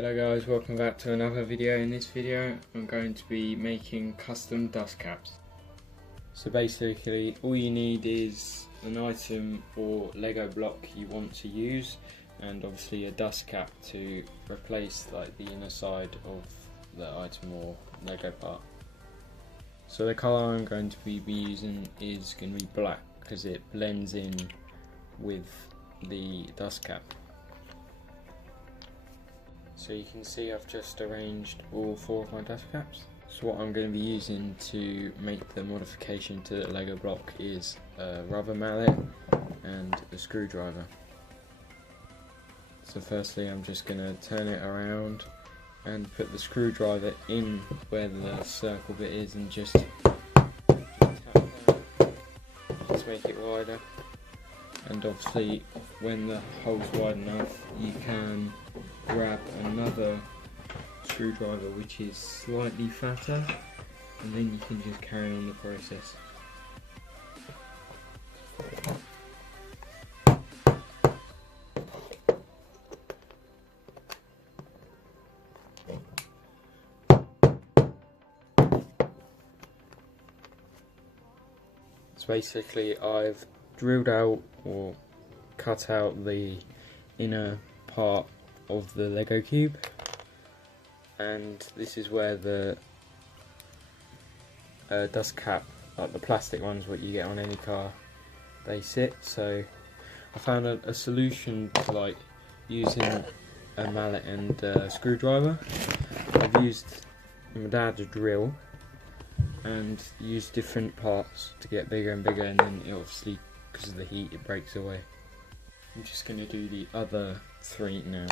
Hello guys, welcome back to another video. In this video I'm going to be making custom dust caps. So basically all you need is an item or Lego block you want to use, and obviously a dust cap to replace like the inner side of the item or Lego part. So the colour I'm going to be using is going to be black because it blends in with the dust cap. So you can see I've just arranged all 4 of my dust caps. So what I'm going to be using to make the modification to the Lego block is a rubber mallet and a screwdriver. So firstly I'm just going to turn it around and put the screwdriver in where the circle bit is and just tap down, just make it wider. And obviously when the hole's wide enough you can grab another screwdriver which is slightly fatter, and then you can just carry on the process. So basically I've drilled out or cut out the inner part of the Lego cube, and this is where the dust cap, like the plastic ones what you get on any car, they sit. So I found a solution to like using a mallet and a screwdriver. I've used my dad's drill and used different parts to get bigger and bigger, and then it obviously, because of the heat, it breaks away. I'm just going to do the other 3 now.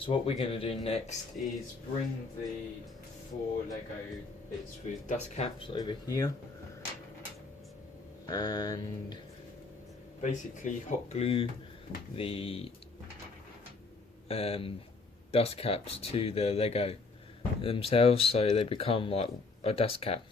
So what we're going to do next is bring the 4 Lego bits with dust caps over here and basically hot glue the dust caps to the Lego themselves so they become like a dust cap.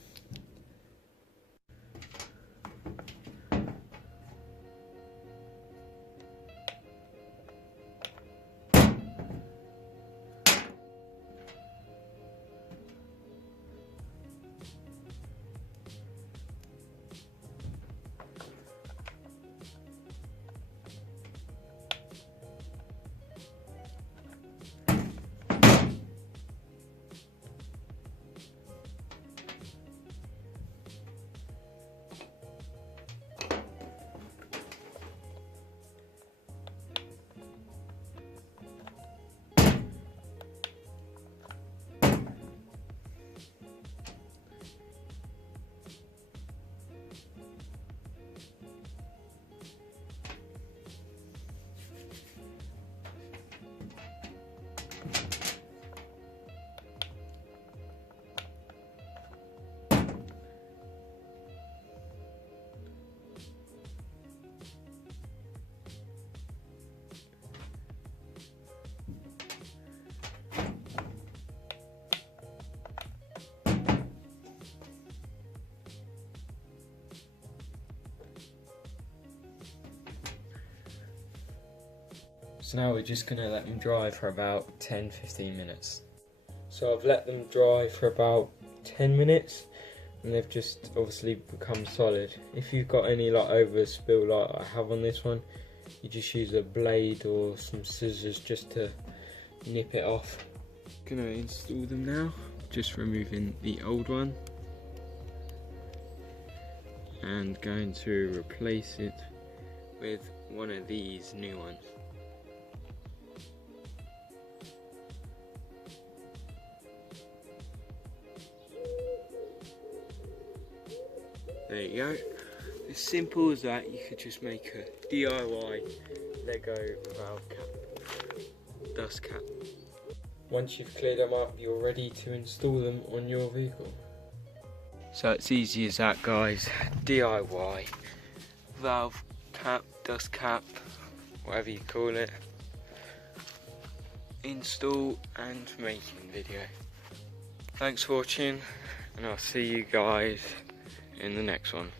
So now we're just going to let them dry for about 10-15 minutes. So I've let them dry for about 10 minutes and they've just obviously become solid. If you've got any like overspill like I have on this one, you just use a blade or some scissors just to nip it off. Going to install them now, just removing the old one and going to replace it with one of these new ones. There you go. As simple as that, you could just make a DIY Lego valve cap, dust cap. Once you've cleared them up, you're ready to install them on your vehicle. So it's easy as that, guys. DIY valve cap, dust cap, whatever you call it. Install and making video. Thanks for watching, and I'll see you guys in the next one.